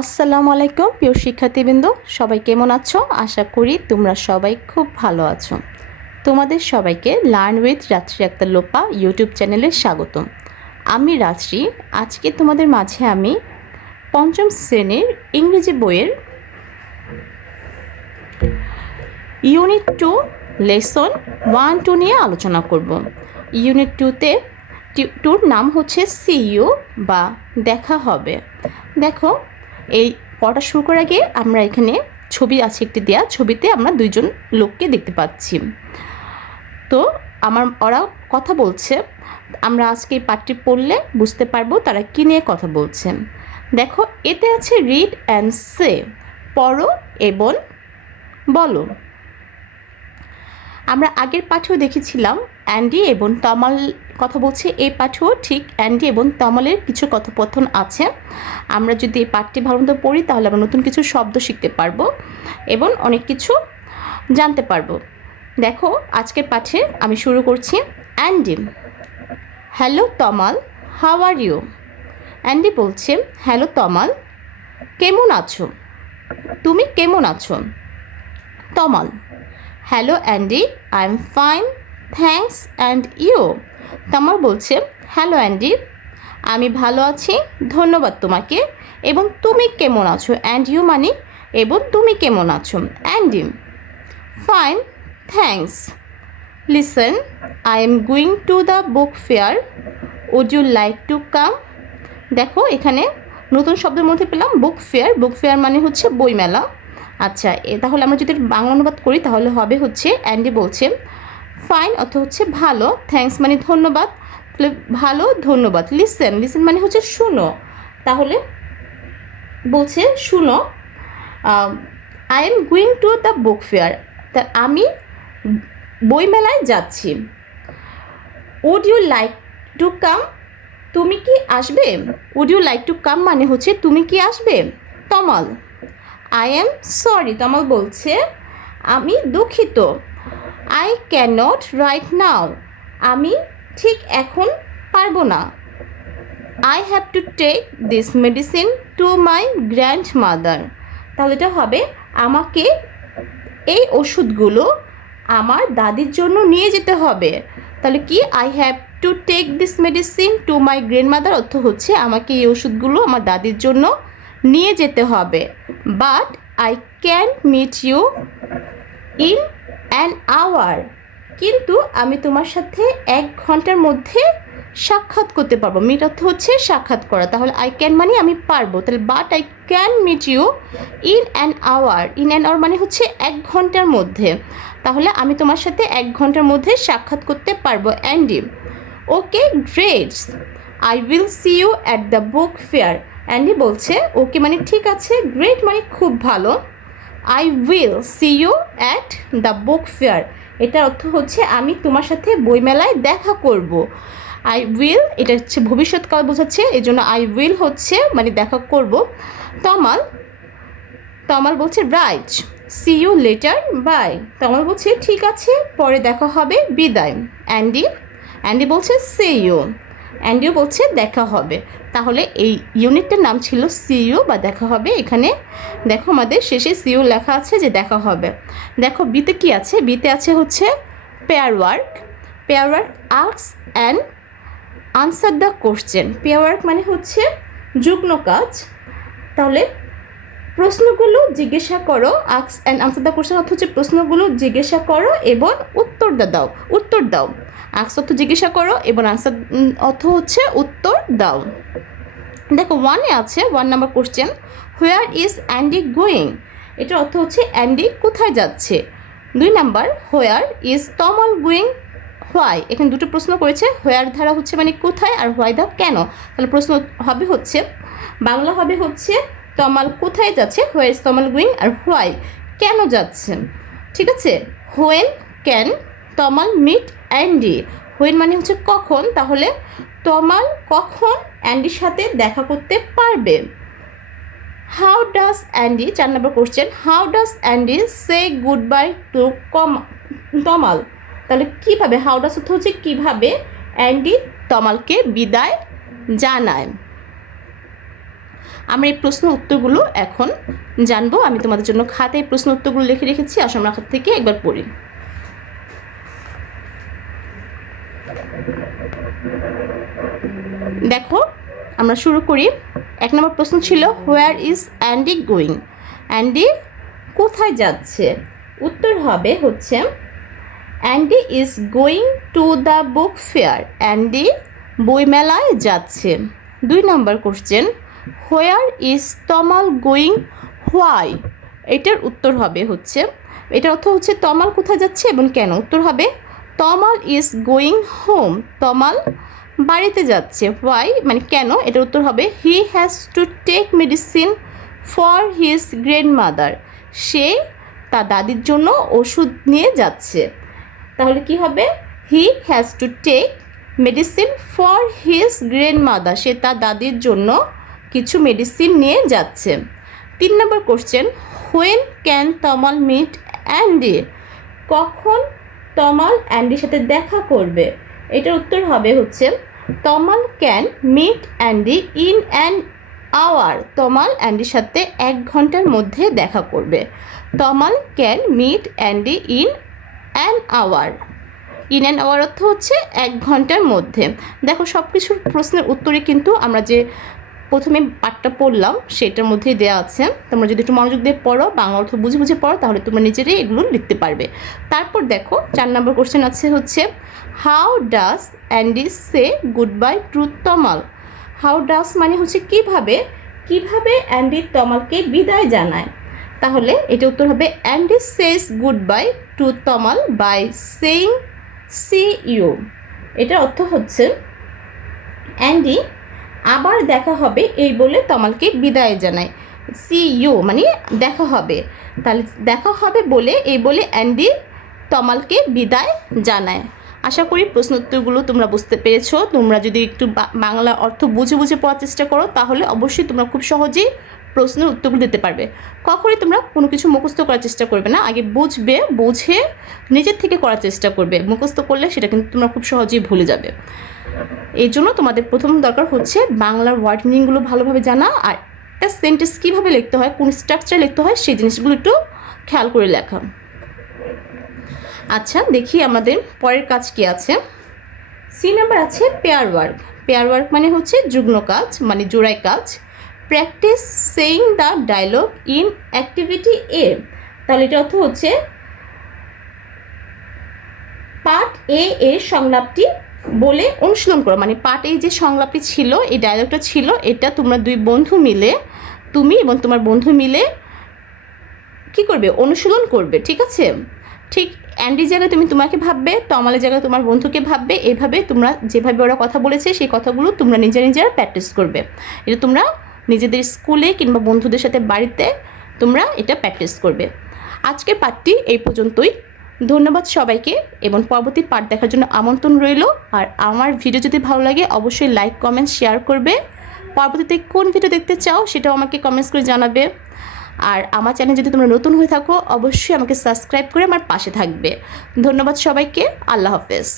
আসসালামু আলাইকুম, প্রিয় শিক্ষার্থীবৃন্দ। সবাই কেমন আছো? আশা করি তোমরা সবাই খুব ভালো আছো। তোমাদের সবাইকে লার্ন উইথ রাত্রি আক্তার লোপা ইউটিউব চ্যানেলে স্বাগতম। আমি রাত্রি। আজকে তোমাদের মাঝে আমি পঞ্চম শ্রেণির ইংরেজি বইয়ের unit two lesson one two নিয়ে আলোচনা করব। ইউনিট টুতে টুর নাম হচ্ছে সিইউ বা দেখা হবে। দেখো এই পড়া শুরু করার আগে আমরা এখানে ছবি আছে একটি দেয়া, ছবিতে আমরা দুইজন লোককে দেখতে পাচ্ছি। তো আমার, ওরা কথা বলছে। আমরা আজকে এই পাঠটি পড়লে বুঝতে পারব তারা কী নিয়ে কথা বলছে। দেখো, এতে আছে রিড অ্যান্ড সে পড়ো এবং বলো। আমরা আগের পাঠেও দেখেছিলাম অ্যান্ডি এবং তমাল কথা বলছে। এই পাঠেও ঠিক অ্যান্ডি এবং তমালের কিছু কথোপকথন আছে। আমরা যদি এই পাঠটি ভালো মতো পড়ি, তাহলে আমরা নতুন কিছু শব্দ শিখতে পারব এবং অনেক কিছু জানতে পারব। দেখো, আজকের পাঠে আমি শুরু করছি। Andy, hello Tamal, how are you? Andy বলছে, হ্যালো তমাল, কেমন আছো? তুমি কেমন আছো? Tamal, hello Andy, I am fine thanks and you. Tamal বলছে, হ্যালো অ্যান্ডি, আমি ভালো আছি, ধন্যবাদ তোমাকে। এবং তুমি কেমন আছো? অ্যান্ড ইউ মানে? এবং তুমি কেমন আছো? Andy, fine, thanks. Listen, I am going to the book fair. Would you like to come? দেখো, এখানে নতুন শব্দের মধ্যে পেলাম বুক ফেয়ার। বুক ফেয়ার মানে হচ্ছে বইমেলা। আচ্ছা এ তাহলে আমরা যদি বাংলা অনুবাদ করি, তাহলে হবে হচ্ছে, অ্যান্ডি বলছে ফাইন অর্থ হচ্ছে ভালো, থ্যাঙ্কস মানে ধন্যবাদ, তাহলে ভালো, ধন্যবাদ লিসেন লিসেন মানে হচ্ছে শুনো, তাহলে বলছে শুনো I am going to the book fair তা আমি বইমেলায় যাচ্ছি would you like to come তুমি কি আসবে would you like to come মানে হচ্ছে তুমি কি আসবে, Tamal I am sorry Tamal বলছে, আমি দুঃখিত I can not right now আমি ঠিক এখন পারব না। I have to take this medicine to my grandmother তাহলে এটা হবে আমাকে এই ওষুধগুলো আমার দাদির জন্য নিয়ে যেতে হবে। তাহলে কি? I have to take this medicine to my grandmother অর্থ হচ্ছে আমাকে এই ওষুধগুলো আমার দাদির জন্য নিয়ে যেতে হবে। But I can meet you in an hour কিন্তু আমি তোমার সাথে এক ঘণ্টার মধ্যে সাক্ষাৎ করতে পারব। মিট অর্থ হচ্ছে সাক্ষাৎ করা। তাহলে আই ক্যান মানে আমি পারব। তাহলে but I can meet you in an hour in an hour মানে হচ্ছে এক ঘণ্টার মধ্যে। তাহলে আমি তোমার সাথে এক ঘণ্টার মধ্যে সাক্ষাৎ করতে পারব। Andy okay great I will see you at the book fair Andy বলছে ওকে মানে ঠিক আছে গ্রেট মানে খুব ভালো। I will see you at the book fair এটার অর্থ হচ্ছে আমি তোমার সাথে বইমেলায় দেখা করব। আই উইল এটা হচ্ছে ভবিষ্যৎকাল বোঝাচ্ছে এই জন্য আই উইল হচ্ছে মানে দেখা করব। তমাল তমাল বলছে right see you later bye Tamal বলছে, ঠিক আছে, পরে দেখা হবে, বিদায়। অ্যান্ডি অ্যান্ডি বলছে সি ইউ অ্যান্ডিও বলছে, দেখা হবে। তাহলে এই ইউনিটটার নাম ছিল সিইও বা দেখা হবে। এখানে দেখো আমাদের শেষে সিইও লেখা আছে যে দেখা হবে। দেখো বিতে কি আছে? বিতে আছে হচ্ছে pair work pair work asks and answer the question pair work মানে হচ্ছে যুগ্ন কাজ। তাহলে প্রশ্নগুলো জিজ্ঞাসা করো আক্স অ্যান্ড আনসার দ্য কোশ্চেন অর্থ হচ্ছে প্রশ্নগুলো জিজ্ঞাসা করো এবং উত্তর দাও উত্তর দাও। আক্স অর্থ জিজ্ঞাসা করো এবং আনসার অর্থ হচ্ছে উত্তর দাও। দেখো ওয়ানে আছে one number question where is Andy going এটার অর্থ হচ্ছে অ্যান্ডি কোথায় যাচ্ছে? দুই number where is Tamal going why এখানে দুটো প্রশ্ন করেছে হোয়ার ধারা হচ্ছে মানে কোথায় আর হোয়াই দা কেন? তাহলে প্রশ্ন হবে হচ্ছে, বাংলা হবে হচ্ছে তমাল কোথায় যাচ্ছে? হোয়ার ইজ তমাল গোয়িং আর হোয়াই কেন যাচ্ছে? ঠিক আছে? When can Tamal meet Andy when মানে হচ্ছে কখন? তাহলে তমাল কখন অ্যান্ডির সাথে দেখা করতে পারবে? হাউ ডাস অ্যান্ডি চার নম্বর question how does Andy say goodbye to কম, তমাল? তাহলে কীভাবে হাউ ডাস হচ্ছে কীভাবে অ্যান্ডি তমালকে বিদায় জানায়? আমরা এই প্রশ্ন উত্তরগুলো এখন জানব। আমি তোমাদের জন্য খাতায় প্রশ্ন উত্তরগুলো লিখে রেখেছি, আসো আমরা খাতা থেকে একবার পড়ি। দেখো, আমরা শুরু করি। এক নম্বর প্রশ্ন ছিল where is Andy going Andy কোথায় যাচ্ছে? উত্তর হবে হচ্ছে Andy is going to the book fair Andy বইমেলায় যাচ্ছে। দুই নম্বর question where is Tamal going why? এটার উত্তর হবে হচ্ছে, এটার অর্থ হচ্ছে তমাল কোথায় যাচ্ছে এবং কেন? উত্তর হবে, Tamal is going home. Tamal বাড়িতে যাচ্ছে। হোয়াই মানে কেন? এটার উত্তর হবে, he has to take medicine for his grandmother সে তার দাদির জন্য ওষুধ নিয়ে যাচ্ছে। তাহলে কি হবে? He has to take medicine for his grandmother সে তার দাদির জন্য কিছু মেডিসিন নিয়ে যাচ্ছে। তিন নম্বর question when can Tamal meet Andy কখন তমাল অ্যান্ডির সাথে দেখা করবে? এটার উত্তর হবে হচ্ছে Tamal can meet Andy in an hour Tamal অ্যান্ডির সাথে এক ঘণ্টার মধ্যে দেখা করবে। Tamal can meet Andy in an hour in an hour অর্থ হচ্ছে এক ঘণ্টার মধ্যে। দেখো সব কিছুর প্রশ্নের উত্তরে কিন্তু আমরা যে প্রথমে পাঠটা পড়লাম, সেটার মধ্যেই দেওয়া আছে। তোমরা যদি একটু মনোযোগ দিয়ে পড়ো, বাংলা অর্থ বুঝে বুঝে পড়ো, তাহলে তোমরা নিজেরাই এগুলো লিখতে পারবে। তারপর দেখো, চার নম্বর কোশ্চেন আছে হচ্ছে how does Andy say goodbye to Tamal how does মানে হচ্ছে কীভাবে কীভাবে অ্যান্ডি তমালকে বিদায় জানায়। তাহলে এটা উত্তর হবে Andy says goodbye to Tamal by saying see you এটার অর্থ হচ্ছে অ্যান্ডি আবার দেখা হবে এই বলে তমালকে বিদায় জানায় সি ইউ মানে দেখা হবে। তাহলে দেখা হবে বলে, এই বলে অ্যান্ডি তমালকে বিদায় জানায়। আশা করি প্রশ্ন উত্তরগুলো তোমরা বুঝতে পেরেছ। তোমরা যদি একটু বাংলা অর্থ বুঝে বুঝে পড়ার চেষ্টা করো, তাহলে অবশ্যই তোমরা খুব সহজেই প্রশ্নের উত্তরগুলো দিতে পারবে। কখনই তোমরা কোনো কিছু মুখস্থ করার চেষ্টা করবে না। আগে বুঝবে, বুঝে নিজের থেকে করার চেষ্টা করবে। মুখস্থ করলে সেটা কিন্তু তোমরা খুব সহজেই ভুলে যাবে। এই জন্য তোমাদের প্রথম দরকার হচ্ছে বাংলার ওয়ার্ড মিনিংগুলো ভালোভাবে জানা আর একটা সেন্টেন্স কীভাবে লিখতে হয়, কোন স্ট্রাকচার লিখতে হয়, সেই জিনিসগুলো একটু খেয়াল করে লেখা। আচ্ছা দেখি আমাদের পরের কাজ কি আছে। সি নাম্বার আছে পেয়ার ওয়ার্ক পেয়ার ওয়ার্ক মানে হচ্ছে যুগ্ম কাজ মানে জোড়াই কাজ। Practice saying the dialogue in activity A তাহলে এটা অর্থ হচ্ছে পার্ট এ এর সংলাপটি বলে অনুশীলন করো। মানে এই যে সংলাপটি ছিল, এই ডায়লগটা ছিল, এটা তোমরা দুই বন্ধু মিলে, তুমি এবং তোমার বন্ধু মিলে কি করবে? অনুশীলন করবে, ঠিক আছে? ঠিক অ্যান্ডির জায়গায় তুমি তোমাকে ভাববে, তমালের জায়গায় তোমার বন্ধুকে ভাববে, এভাবে তোমরা যেভাবে ওরা কথা বলেছে, সেই কথাগুলো তোমরা নিজে নিজেরা প্র্যাকটিস করবে। এটা তোমরা নিজেদের স্কুলে কিংবা বন্ধুদের সাথে বাড়িতে তোমরা এটা প্র্যাকটিস করবে। আজকের পাঠটি এই পর্যন্তই। ধন্যবাদ সবাইকে এবং পরবর্তী পাঠ দেখার জন্য আমন্ত্রণ রইল। আর আমার ভিডিও যদি ভালো লাগে, অবশ্যই লাইক কমেন্ট শেয়ার করবে। পরবর্তীতে কোন ভিডিও দেখতে চাও সেটাও আমাকে কমেন্টস করে জানাবে। আর আমার চ্যানেল যদি তোমরা নতুন হয়ে থাকো, অবশ্যই আমাকে সাবস্ক্রাইব করে আমার পাশে থাকবে। ধন্যবাদ সবাইকে, আল্লাহ হাফেজ।